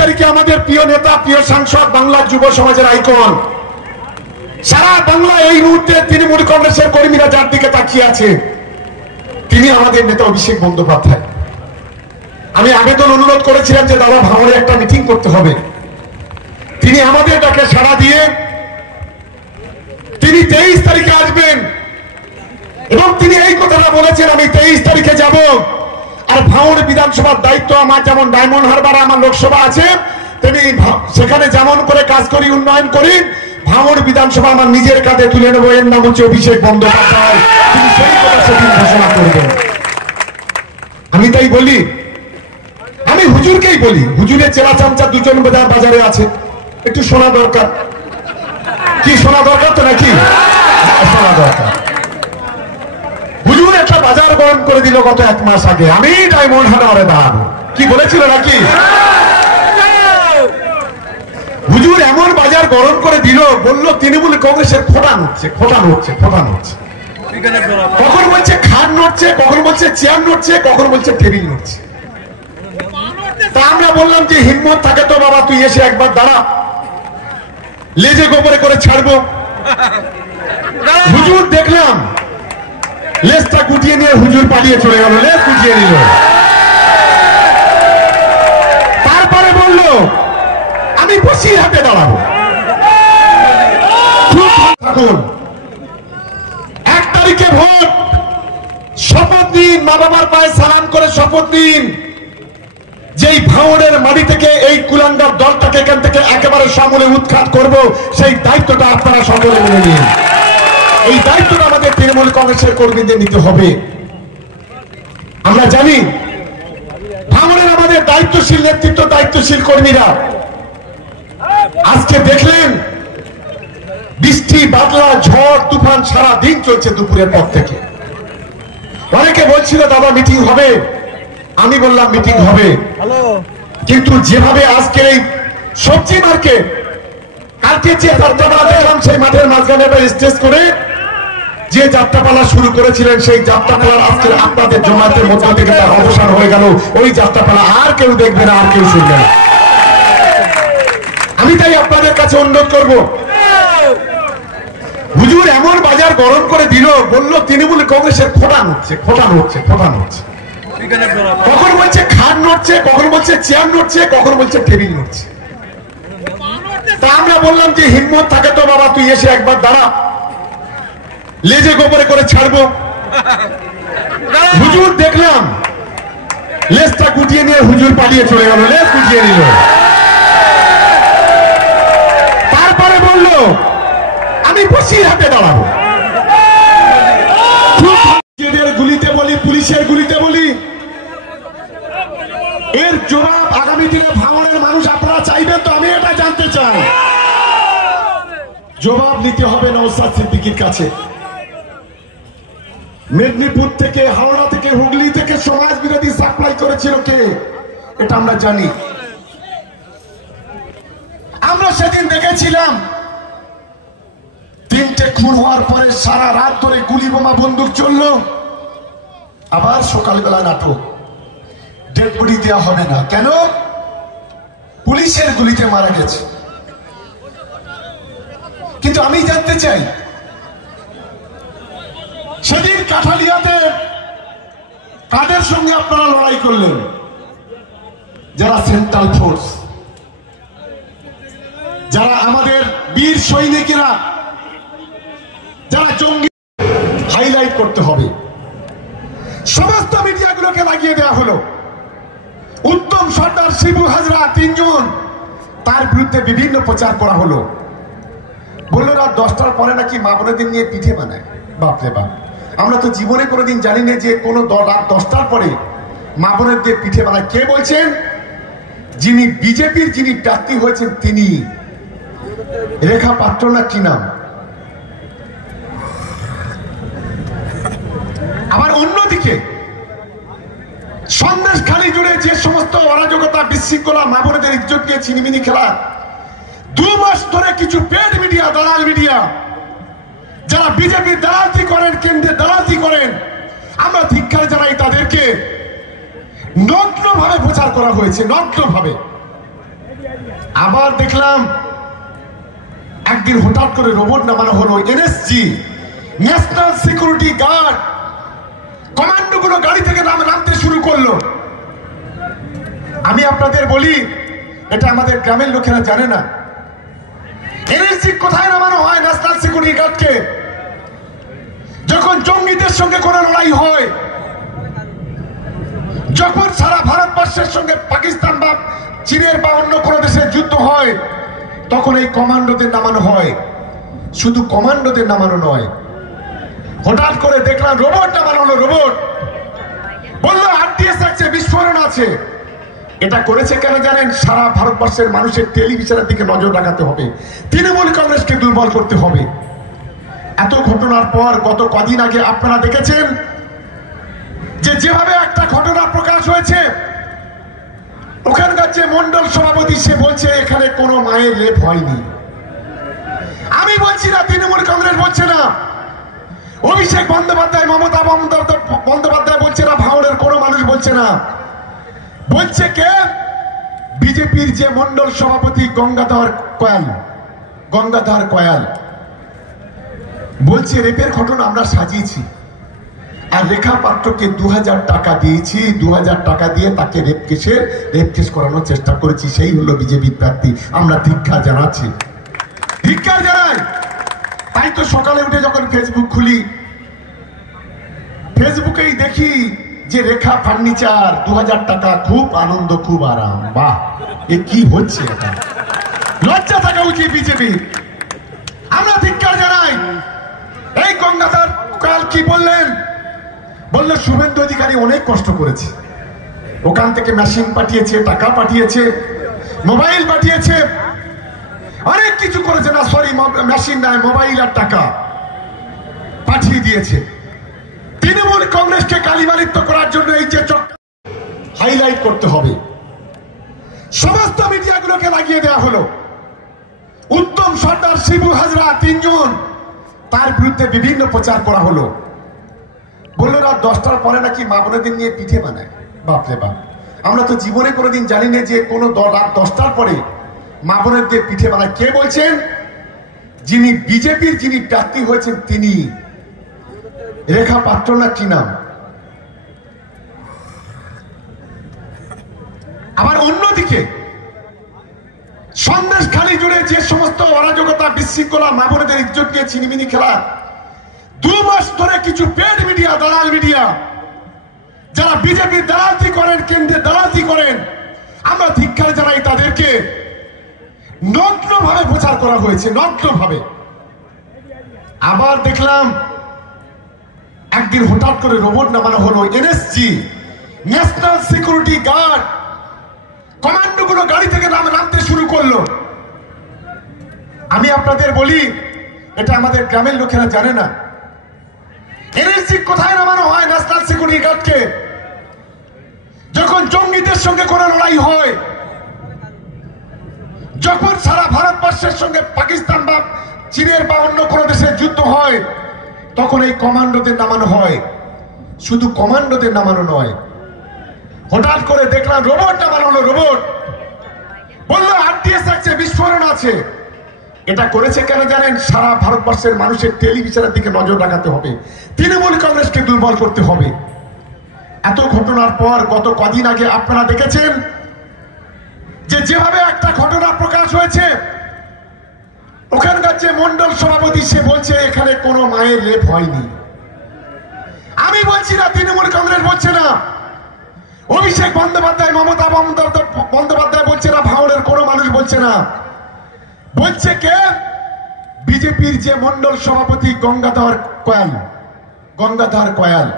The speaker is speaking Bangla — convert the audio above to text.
তারিখে আমাদের প্রিয় নেতা, প্রিয় সাংসদ, বাংলার যুব সমাজের আইকন, সারা বাংলা এই মুহূর্তে তৃণমূল কংগ্রেসের কর্মীরা যার দিকে তাকিয়ে আছে, তিনি আমাদের নেতা অভিষেক বন্দ্যোপাধ্যায়। আমি আবেদন অনুরোধ করেছিলাম যে দাদা ভাঙড়ে একটা মিটিং করতে হবে। তিনি আমাদের ডাকে সাড়া দিয়ে তিনি 23 তারিখে আসবেন এবং তিনি এই কথাটা বলেছেন, আমি 23 তারিখে যাব। আর ভাঙড় বিধানসভার দায়িত্ব আমার, যেমন ডায়মন্ড হারবারে আমার লোকসভা আছে, তেমনি সেখানে যেমন করে কাজ করি, উন্নয়ন করি, ভাঙড় বিধানসভা আমার নিজের কাঁধে তুলে নেবো। এর নাম হচ্ছে অভিষেক বন্দ্যোপাধ্যায়। তিনি সেই কথা সেদিন ঘোষণা করবেন। আমি তাই বলি, আমি হুজুরকেই বলি, হুজুরের চেলা চামচা দুজন বাজারে আছে, একটু শোনা দরকার। কি শোনা দরকার তো নাকি? শোনা দরকার। হুজুর একটা বাজার গরম করে দিল গত 1 মাস আগে, আমি ডায়মন্ড হারবারে দাঁড়াবো, কি বলেছিল নাকি? হুজুর এমন বাজার গরম করে দিল, বলল তৃণমূল কংগ্রেসের ফোটানো হচ্ছে, ফোটানো হচ্ছে, ফোটানো হচ্ছে। কখন বলছে খাট নড়ছে, কখন বলছে চেয়ার নড়ছে, কখন বলছে টেবিল নড়ছে। তা আমরা বললাম যে হিম্মত থাকে তো বাবা তুই এসে একবার দাঁড়া, লেজে গোবরে করে ছাড়বো। হুজুর দেখলাম লেজটা গুটিয়ে নিয়ে হুজুর পালিয়ে চলে গেল, লেজ গুটিয়ে নিল। তারপরে বলল আমি বসির হাতে দাঁড়াবো। 1 তারিখে ভোট, শপথ দিন, মা বাবার পায়ে সালাম করে শপথ দিন যেই ভাঙড়ের মাটি থেকে এই কুলাঙ্গার দলটাকে এখান থেকে একেবারে সমূলে উৎখাত করব, সেই দায়িত্বটা আপনারা সকলে মেনে নিন। এই দায়িত্বটা আমাদের তৃণমূল কংগ্রেসের কর্মীদের নিতে হবে। আমরা জানি ভাঙড়ের আমাদের দায়িত্বশীল নেতৃত্ব, দায়িত্বশীল কর্মীরা আজকে দেখলেন বৃষ্টি বাদলা ঝড় তুফান সারা দিন চলছে দুপুরের পর থেকে। অনেকে বলছিল দাদা মিটিং হবে, আমি বললাম মিটিং হবে, কিন্তু যেভাবে আজকের এই সবজি মার্কেট, কালকে যে যাত্রাপালা দেখলাম সেই মাঠের মাঝখানে স্টেজ করে যে যাত্রাপালা শুরু করেছিলেন, সেই যাত্রাপালার আজকের আপনাদের জমায়েতের মধ্য থেকে তার অবসান হয়ে গেল। ওই যাত্রাপালা আর কেউ দেখবে না, আর কেউ শুনবে না। আমি তাই আপনাদের কাছে অনুরোধ করব, হুজুর এমন বাজার গরম করে দিল, বলল তৃণমূল কংগ্রেসের ফোটানো হচ্ছে, ফোটানো হচ্ছে, ফোটানো হচ্ছে। কখন বলছে খাট নড়ছে, কখন বলছে চেয়ার নড়ছে, কখন বলছে টেবিল নড়ছে। তা আমরা বললাম যে হিম্মত থাকে তো বাবা তুই এসে একবার দাঁড়া, লেজে গোবরে করে ছাড়বো। হুজুর দেখলাম লেজটা গুটিয়ে নিয়ে হুজুর পালিয়ে চলে গেল, লেজ গুটিয়ে নিল। তারপরে বলল আমি বসির হাতে দাঁড়াবো। গুলিতে বলি, পুলিশের গুলিতে বলি, এর জবাব আগামী দিনে ভাঙড়ের মানুষ আপনারা চাইবেন তো? আমি এটা জানতে চাই। জবাব নিতে হবে নওশাদ সিদ্দিকীর কাছে। মেদিনীপুর থেকে, হাওড়া থেকে, হুগলি থেকে সমাজ বিরোধী সাপ্লাই করেছিল কে, এটা আমরা জানি। আমরা সেদিন দেখেছিলাম 3টে খুন হওয়ার পরে সারা রাত ধরে গুলি বোমা বন্দুক চললো, আবার সকালবেলা নাটক, ডেড বডি দেওয়া হবে না। কেন? পুলিশের গুলিতে মারা গেছে। কিন্তু আমি জানতে চাই, সেদিন কাঠালিয়াতে কাদের সঙ্গে আপনারা লড়াই করলেন? যারা সেন্ট্রাল ফোর্স, যারা আমাদের বীর সৈনিকেরা, যারা জঙ্গি, হাইলাইট করতে হবে। সমস্ত মিডিয়াগুলোকে লাগিয়ে দেওয়া হলো। উত্তম সর্দার, শিবু হাজরা, 3 জন, তার বিরুদ্ধে বিভিন্ন প্রচার করা হলো। বললো রাত 10টার পরে নাকি মা বোনেদের নিয়ে পিঠে বানায়। বাপরে বাপ, আমরা তো জীবনে কোনোদিন জানি না যে কোনো রাত 10টার পরে মা বোনেদের পিঠে বানায়। কে বলছেন? যিনি বিজেপির যিনি প্রার্থী হয়েছেন তিনি। রেখা পাত্র না কি নাম? আবার অন্যদিকে সন্দেশখালী জুড়ে যে সমস্ত অরাজকতা, বিশৃঙ্খলা, মা বোনেদের ইজ্জত নিয়ে ছিনিমিনি খেলা, 2 মাস ধরে কিছু পেড মিডিয়া, দালাল মিডিয়া, যারা বিজেপির দালালি করেন, কেন্দ্রে দালালি করেন, আমরা ধিক্কার জানাই তাদেরকে। নগ্নভাবে প্রচার করা হয়েছে, নগ্নভাবে। আবার দেখলাম একদিন হঠাৎ করে রোবট নামানো হলো, NSG national security guard commando গুলো গাড়ি থেকে নামতে শুরু করলো। আমি আপনাদের বলি, এটা আমাদের গ্রামের লোকেরা জানে না। এনএসজি কোথায় নামানো হয়? ন্যাশনাল সিকিউরিটি গার্ডকে যখন জঙ্গিদের সঙ্গে কোনো লড়াই হয়, যখন সারা ভারতবর্ষের সঙ্গে পাকিস্তান বা চীনের বা অন্য কোনো দেশের যুদ্ধ হয়, তখন এই কমান্ডোদের নামানো হয়। শুধু কমান্ডোদের নামানো নয়, হঠাৎ করে দেখলাম রোবট নামানো হলো। রোবট বললো আরডিএস আছে, বিস্ফোরণ আছে। এটা করেছে কেন জানেন? সারা ভারতবর্ষের মানুষের টেলিভিশনের দিকে নজর রাখাতে হবে, তৃণমূল কংগ্রেসকে দুর্বল করতে হবে। এত ঘটনার পর গত কদিন আগে আপনারা দেখেছেন যে যেভাবে একটা ঘটনা প্রকাশ হয়েছে, ওখানকার যে মন্ডল সভাপতি সে বলছে এখানে কোনো মায়ের রেপ হয়নি। আমি বলছি না, তৃণমূল কংগ্রেস বলছে না, অভিষেক বন্দ্যোপাধ্যায়, মমতা বন্দ্যোপাধ্যায় বলছে না, ভাঙড়ের কোনো মানুষ বলছে না। বলছে কে? বিজেপির যে মন্ডল সভাপতি গঙ্গাধর কয়াল বলছে রেপের ঘটনা আমরা সাজিয়েছি, আর রেখা পাত্রকে 2000 টাকা দিয়েছি, 2000 টাকা দিয়ে তাকে রেপ কেস করানোর চেষ্টা করেছি। সেই হলো বিজেপির প্রার্থী। আমরা ধিক্কার জানাচ্ছি, ধিক্কার জানাই। তাই তো সকালে উঠে যখন ফেসবুক খুলি, ফেসবুকেই দেখি যে রেখা ফার্নিচার 2000 টাকা, খুব আনন্দ, খুব আরাম। বাহ, এ কি হচ্ছে? এটা লজ্জা থাকা উচিত বিজেপি। আমরা ধিক্কার জানাই। এই গঙ্গাধর কয়াল কি বললেন? বললো শুভেন্দু অধিকারী অনেক কষ্ট করেছে, ওখান থেকে মেশিন পাঠিয়েছে, টাকা পাঠিয়েছে, মোবাইল পাঠিয়েছে, অনেক কিছু করেছে। না সরি, মেশিন নয়, মোবাইল আর টাকা পাঠিয়ে দিয়েছে। তৃণমূল কংগ্রেসকে কালিমালিপ্ত করার জন্য এই যে হাইলাইট করতে হবে, সমস্ত মিডিয়াগুলোকে লাগিয়ে দেওয়া হলো। উত্তম সর্দার, শিবু হাজরা, 3 জন, তার বিরুদ্ধে বিভিন্ন প্রচার করা হলো। বললো রাত 10টার পরে নাকি মা বোনেদের নিয়ে পিঠে বানায়। বাপরে বাপ, আমরা তো জীবনে কোনোদিন জানি না যে কোনো রাত 10টার পরে মা বোনেদের পিঠে বানায়। কে বলছেন? যিনি বিজেপির যিনি প্রার্থী হয়েছেন তিনি। রেখা পাত্র না কি নাম? আবার অন্যদিকে সন্দেশখালী জুড়ে যে সমস্ত অরাজকতা, বিশৃঙ্খলা, মা বোনেদের ইজ্জত নিয়ে চিনিমিনি খেলা, 2 মাস ধরে কিছু পেড মিডিয়া, দালাল মিডিয়া, যারা বিজেপির দালালতি করেন, কেন্দ্রে দালালতি করেন, আমরা ধিক্কার জানাই। তাদেরকে নগ্ন ভাবে প্রচার করা হয়েছে, নগ্ন ভাবে। আবার দেখলাম একদিন হঠাৎ করে রোবট নামানো হলো, NSG national security guard commando গুলো গাড়ি থেকে নামতে শুরু করলো। আমি আপনাদের বলি, এটা আমাদের গ্রামের লোকেরা জানে না। এনএসজি কোথায় নামানো হয়? ন্যাশনাল সিকিউরিটি গার্ডকে যখন জঙ্গিদের সঙ্গে কোনো লড়াই হয়, যখন সারা ভারতবর্ষের সঙ্গে পাকিস্তান বা চীনের বা অন্য কোনো দেশের যুদ্ধ হয়, তখন এই কমান্ডোদের নামানো হয়। শুধু কমান্ডোদের নামানো নয়, হঠাৎ করে দেখলাম রোবট নামানো হলো। রোবট বললো আরডিএস আছে, বিস্ফোরণ আছে। এটা করেছে কেন জানেন? সারা ভারতবর্ষের মানুষের টেলিভিশনের দিকে নজর রাখাতে হবে, তৃণমূল কংগ্রেসকে দুর্বল করতে হবে। এত ঘটনার পর গত কদিন আগে আপনারা দেখেছেন যে যেভাবে একটা ঘটনা প্রকাশ হয়েছে, ওখানকার যে মন্ডল সভাপতি সে বলছে এখানে কোনো মায়ের রেপ হয়নি। আমি বলছি না, তৃণমূল কংগ্রেস বলছে না, অভিষেক বন্দ্যোপাধ্যায়, মমতা বন্দ্যোপাধ্যায় বলছে না, ভাঙড়ের কোনো মানুষ বলছে না। বলছে কে? বিজেপির যে মন্ডল সভাপতি গঙ্গাধর কয়াল